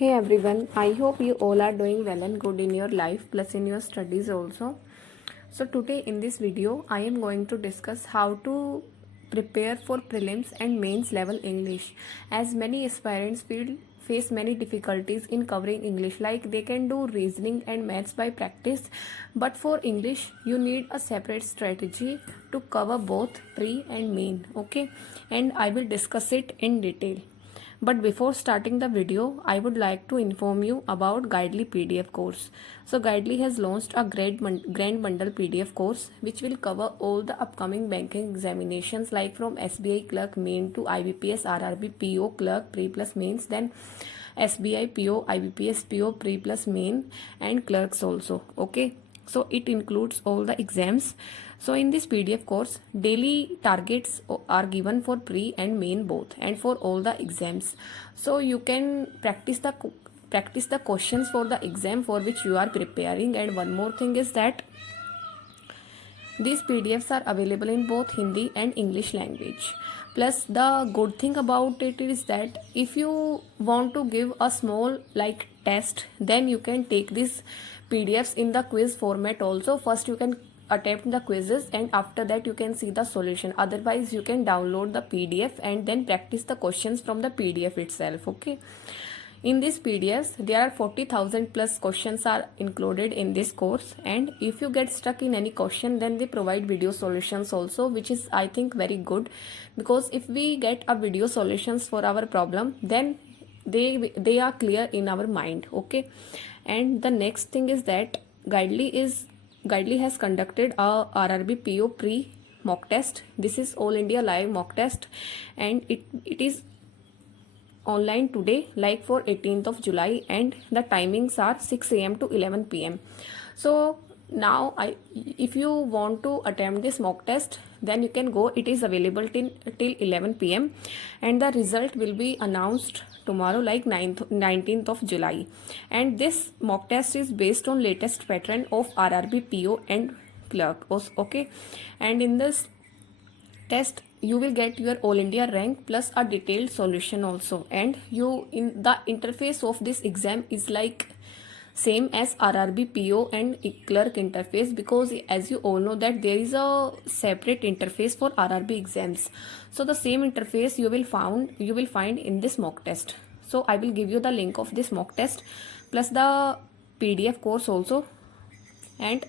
Hey everyone, I hope you all are doing well and good in your life plus in your studies also. So today in this video I am going to discuss how to prepare for prelims and mains level English, as many aspirants face many difficulties in covering English. Like they can do reasoning and maths by practice, but for English you need a separate strategy to cover both pre and main. Okay, and I will discuss it in detail. But before starting the video, I would like to inform you about Guidely PDF course. So Guidely has launched a Grand Bundle PDF course which will cover all the upcoming banking examinations, like from SBI Clerk Main to IBPS RRB PO Clerk Pre plus Mains, then SBI PO IBPS PO Pre plus Main and clerks also. Okay, so it includes all the exams. So in this PDF course, daily targets are given for pre and main both, and for all the exams. So you can practice the questions for the exam for which you are preparing. And one more thing is that these PDFs are available in both Hindi and English language. Plus the good thing about it is that if you want to give a small like test, then you can take these PDFs in the quiz format also. First you can attempt the quizzes and after that you can see the solution. Otherwise you can download the PDF and then practice the questions from the PDF itself. Okay, in this PDFs there are 40,000 plus questions are included in this course, and if you get stuck in any question then they provide video solutions also, which is I think very good, because if we get a video solutions for our problem then they are clear in our mind. Okay, and the next thing is that Guidely has conducted a RRB PO pre mock test. This is All India Live mock test, and it is online today, like for 18th of July, and the timings are 6 a.m. to 11 p.m. So now if you want to attempt this mock test, then you can go. It is available till 11 p.m. and the result will be announced tomorrow, like 19th of July. And this mock test is based on latest pattern of RRB PO and clerk. Okay, and in this test you will get your All India rank plus a detailed solution also. And you in the interface of this exam is like same as RRB PO and clerk interface, because as you all know that there is a separate interface for RRB exams. So the same interface you will find in this mock test. So I will give you the link of this mock test plus the PDF course also, and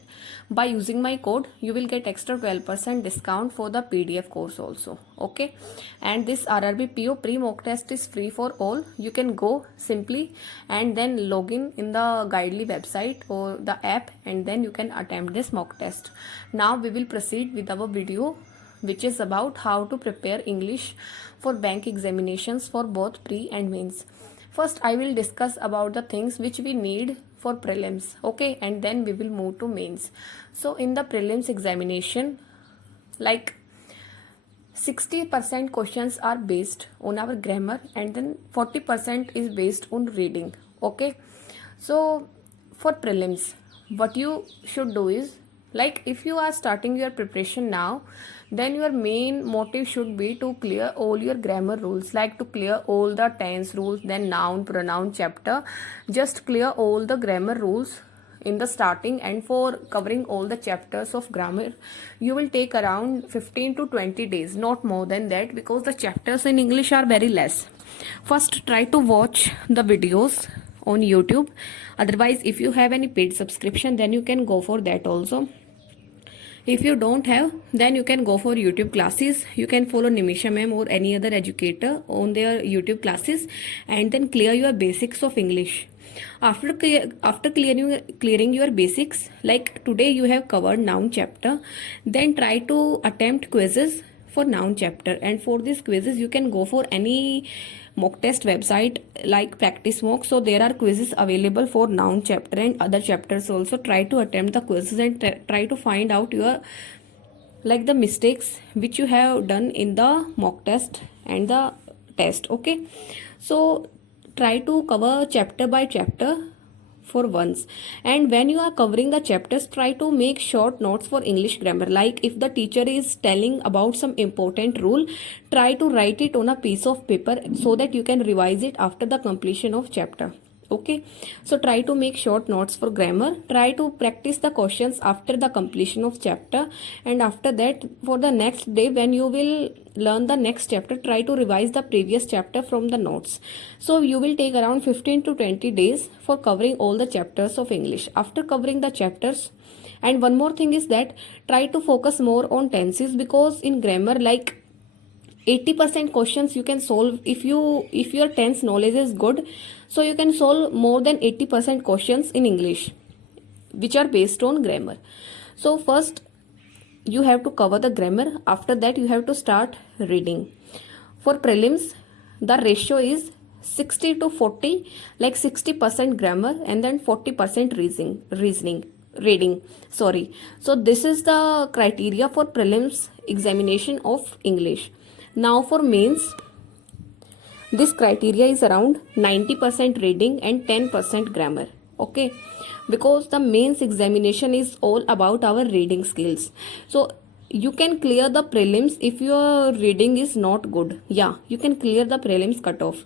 by using my code you will get extra 12% discount for the PDF course also. Okay, and this RRB PO pre mock test is free for all. You can go simply and then log in the Guidely website or the app, and then you can attempt this mock test. Now we will proceed with our video, which is about how to prepare English for bank examinations for both pre and mains. First I will discuss about the things which we need for prelims. Okay, and then we will move to mains. So in the prelims examination, like 60% questions are based on our grammar, and then 40% is based on reading. Okay, so for prelims what you should do is, like if you are starting your preparation now, then your main motive should be to clear all your grammar rules, like to clear all the tense rules, then noun pronoun chapter. Just clear all the grammar rules in the starting, and for covering all the chapters of grammar you will take around 15 to 20 days, not more than that, because the chapters in English are very less. First try to watch the videos on YouTube. Otherwise if you have any paid subscription then you can go for that also. If you don't have, then you can go for YouTube classes. You can follow Nimisha ma'am or any other educator on their YouTube classes, and then clear your basics of English. After clearing your basics, like today you have covered noun chapter, then try to attempt quizzes for noun chapter. And for these quizzes you can go for any mock test website like Practice Mock. So there are quizzes available for noun chapter and other chapters also. Try to attempt the quizzes and try to find out your like the mistakes which you have done in the mock test and the test. Okay, so try to cover chapter by chapter for once, and when you are covering the chapters try to make short notes for English grammar. Like if the teacher is telling about some important rule, try to write it on a piece of paper so that you can revise it after the completion of chapter. Okay, so try to make short notes for grammar. Try to practice the questions after the completion of chapter, and after that, for the next day when you will learn the next chapter, try to revise the previous chapter from the notes. So you will take around 15 to 20 days for covering all the chapters of English. After covering the chapters, and one more thing is that try to focus more on tenses, because in grammar, like 80% questions you can solve if your tense knowledge is good. So you can solve more than 80% questions in English which are based on grammar. So first you have to cover the grammar. After that you have to start reading. For prelims, the ratio is 60 to 40, like 60% grammar and then 40% reading. Sorry. So this is the criteria for prelims examination of English. Now for mains, this criteria is around 90% reading and 10% grammar. Okay, because the mains examination is all about our reading skills. So you can clear the prelims if your reading is not good. Yeah, you can clear the prelims cutoff.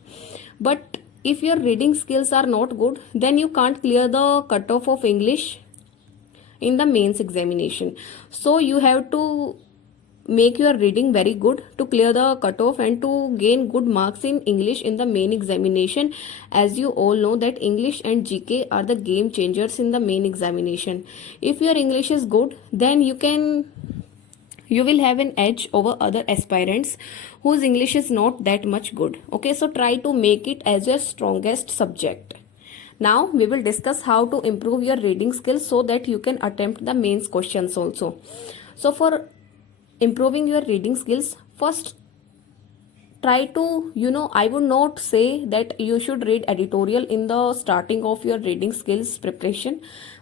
But if your reading skills are not good, then you can't clear the cutoff of English in the mains examination. So you have to make your reading very good to clear the cutoff and to gain good marks in English in the main examination. As you all know that English and GK are the game changers in the main examination. If your English is good, then you will have an edge over other aspirants whose English is not that much good. Okay, so try to make it as your strongest subject. Now we will discuss how to improve your reading skills so that you can attempt the mains questions also. So for improving your reading skills, first try to, I would not say that you should read editorial in the starting of your reading skills preparation.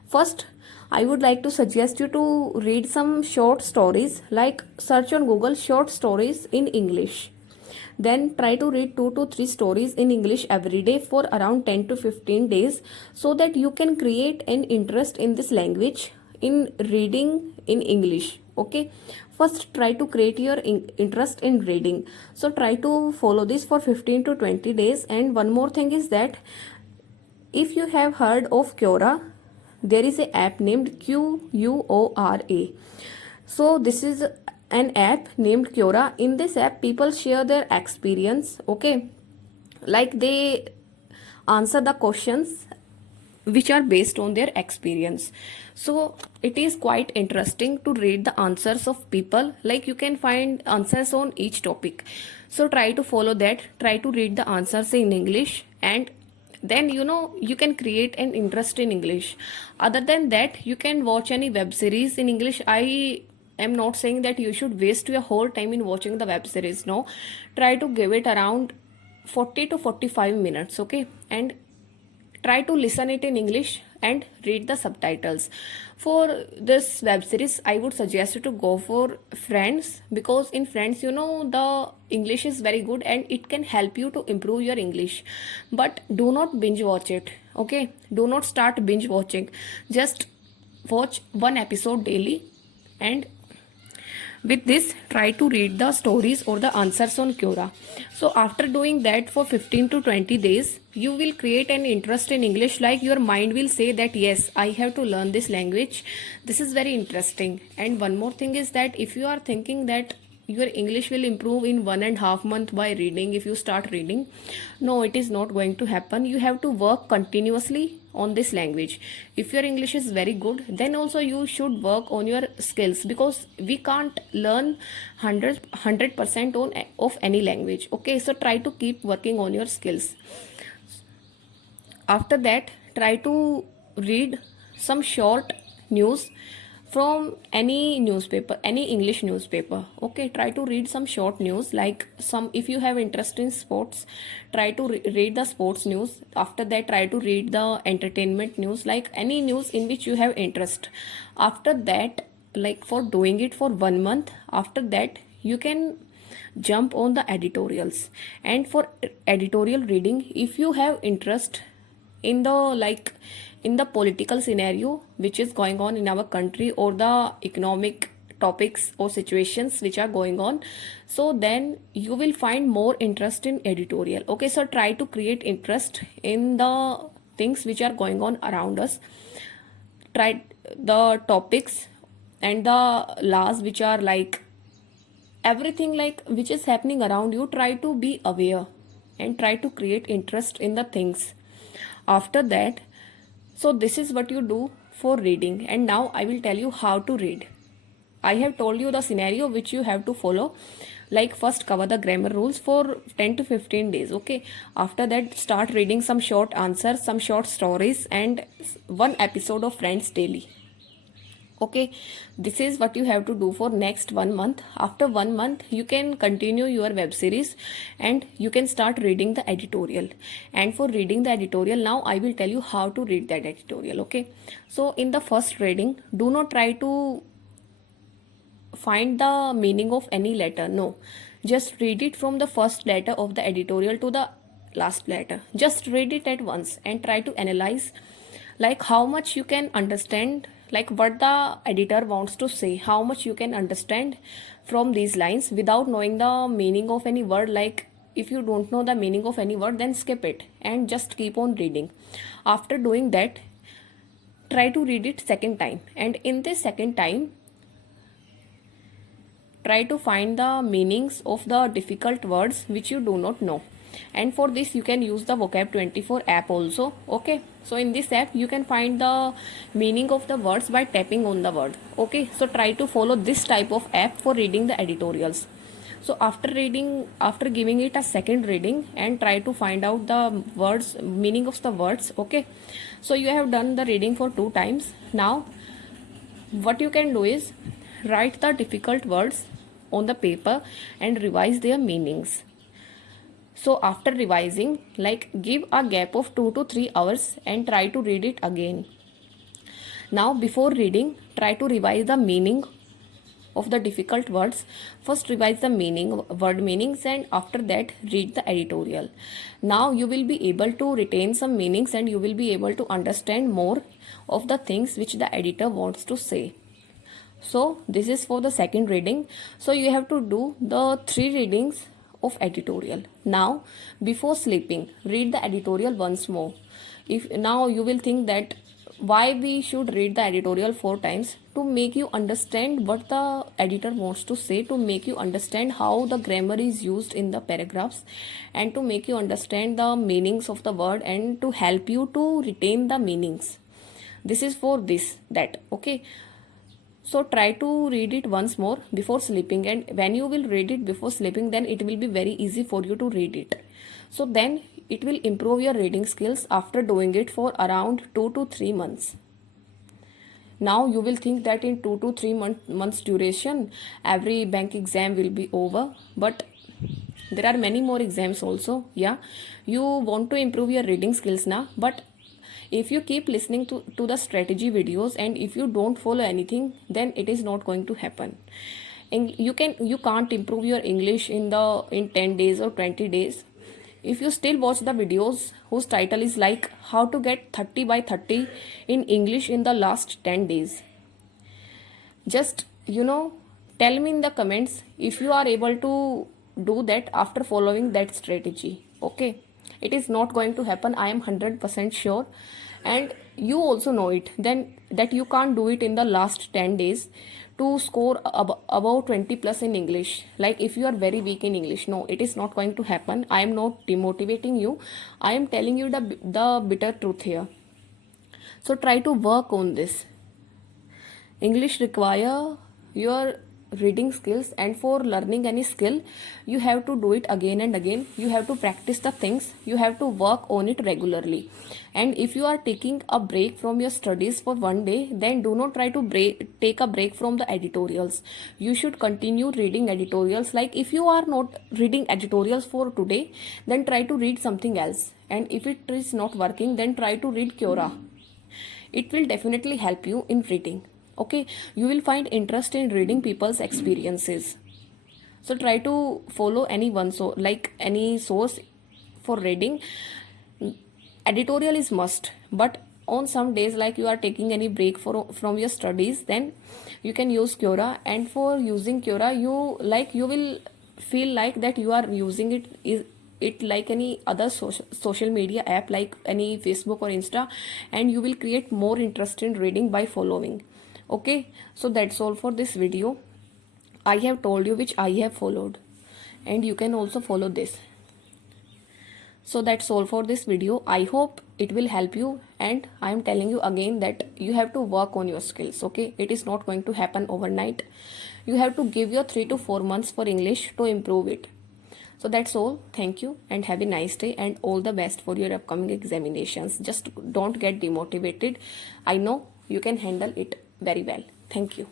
First, I would like to suggest you to read some short stories, like search on Google short stories in English. Then try to read 2 to 3 stories in English every day for around 10 to 15 days, so that you can create an interest in this language in reading in English. Okay, first try to create your interest in reading. So try to follow this for 15 to 20 days. And one more thing is that if you have heard of Quora, there is an app named Quora. So this is an app named Quora. In this app, people share their experience. Okay, like they answer the questions which are based on their experience. So it is quite interesting to read the answers of people, like you can find answers on each topic. So try to follow that, try to read the answers in English, and then you can create an interest in English. Other than that, you can watch any web series in English. I am not saying that you should waste your whole time in watching the web series. No, try to give it around 40 to 45 minutes. Okay, and try to listen it in English and read the subtitles. For this web series, I would suggest you to go for Friends, because in Friends, the English is very good and it can help you to improve your English. But do not binge watch it. Okay, do not start binge watching. Just watch one episode daily, and with this, try to read the stories or the answers on Quora. So after doing that for 15 to 20 days, you will create an interest in English. Like your mind will say that yes, I have to learn this language. This is very interesting. And one more thing is that if you are thinking that your English will improve in 1.5 months by reading, if you start reading, no, it is not going to happen. You have to work continuously on this language. If your English is very good, then also you should work on your skills, because we can't learn 100% of any language. Okay, so try to keep working on your skills. After that, try to read some short news from any newspaper, any English newspaper. Okay, try to read some short news, like some, if you have interest in sports, try to read the sports news. After that, try to read the entertainment news, like any news in which you have interest. After that, like for doing it for 1 month, after that you can jump on the editorials. And for editorial reading, if you have interest in the political scenario which is going on in our country, or the economic topics or situations which are going on, so then you will find more interest in editorial. Okay, so try to create interest in the things which are going on around us. Try the topics and the laws which are like everything like which is happening around you. Try to be aware and try to create interest in the things. After that, so this is what you do for reading, and now I will tell you how to read. I have told you the scenario which you have to follow. Like first cover the grammar rules for 10 to 15 days. Okay. After that, start reading some short answers, some short stories, and one episode of Friends daily. Okay, this is what you have to do for next 1 month. After 1 month, you can continue your web series and you can start reading the editorial. And for reading the editorial, now I will tell you how to read that editorial. Okay, so in the first reading, do not try to find the meaning of any letter. No, just read it from the first letter of the editorial to the last letter. Just read it at once and try to analyze like how much you can understand, like what the editor wants to say, how much you can understand from these lines without knowing the meaning of any word. Like if you don't know the meaning of any word, then skip it and just keep on reading. After doing that, try to read it second time, and in this second time, try to find the meanings of the difficult words which you do not know. And for this you can use the Vocab24 app also. Okay, so in this app you can find the meaning of the words by tapping on the word. Okay, so try to follow this type of app for reading the editorials. So after giving it a second reading, and try to find out the words, meaning of the words. Okay, so you have done the reading for 2 times. Now what you can do is write the difficult words on the paper and revise their meanings. So after revising, like give a gap of 2 to 3 hours and try to read it again. Now before reading, try to revise the meaning of the difficult words. First revise the word meanings, and after that read the editorial. Now you will be able to retain some meanings and you will be able to understand more of the things which the editor wants to say. So this is for the second reading. So you have to do the 3 readings of editorial. Now before sleeping, read the editorial once more. If now you will think that why we should read the editorial 4 times, to make you understand what the editor wants to say, to make you understand how the grammar is used in the paragraphs, and to make you understand the meanings of the word, and to help you to retain the meanings. This is for that. Okay, so try to read it once more before sleeping, and when you will read it before sleeping, then it will be very easy for you to read it. So then it will improve your reading skills after doing it for around 2 to 3 months. Now you will think that in 2 to 3 months duration, every bank exam will be over, but there are many more exams also. Yeah, you want to improve your reading skills now, but if you keep listening to the strategy videos and if you don't follow anything, then it is not going to happen. And you can't improve your English in 10 days or 20 days. If you still watch the videos whose title is like how to get 30 by 30 in English in the last 10 days, just tell me in the comments if you are able to do that after following that strategy. Okay, it is not going to happen, I am 100% sure, and you also know it, then that you can't do it in the last 10 days to score above 20 plus in English. Like if you are very weak in English, no, it is not going to happen. I am not demotivating you, I am telling you the bitter truth here. So try to work on this. English require your reading skills, and for learning any skill you have to do it again and again. You have to practice the things, you have to work on it regularly. And if you are taking a break from your studies for 1 day, then do not try to take a break from the editorials. You should continue reading editorials. Like if you are not reading editorials for today, then try to read something else, and if it is not working, then try to read Quora. It will definitely help you in reading. Okay, you will find interest in reading people's experiences. So try to follow anyone, so like any source for reading. Editorial is must, but on some days like you are taking any break from your studies, then you can use Quora. And for using Quora, you will feel like that you are using it it like any other social media app like any Facebook or Insta, and you will create more interest in reading by following. Okay, so that's all for this video. I have told you which I have followed, and you can also follow this. So that's all for this video. I hope it will help you, and I am telling you again that you have to work on your skills. Okay, it is not going to happen overnight. You have to give your 3 to 4 months for English to improve it. So that's all. Thank you and have a nice day, and all the best for your upcoming examinations. Just don't get demotivated. I know you can handle it very well. Thank you.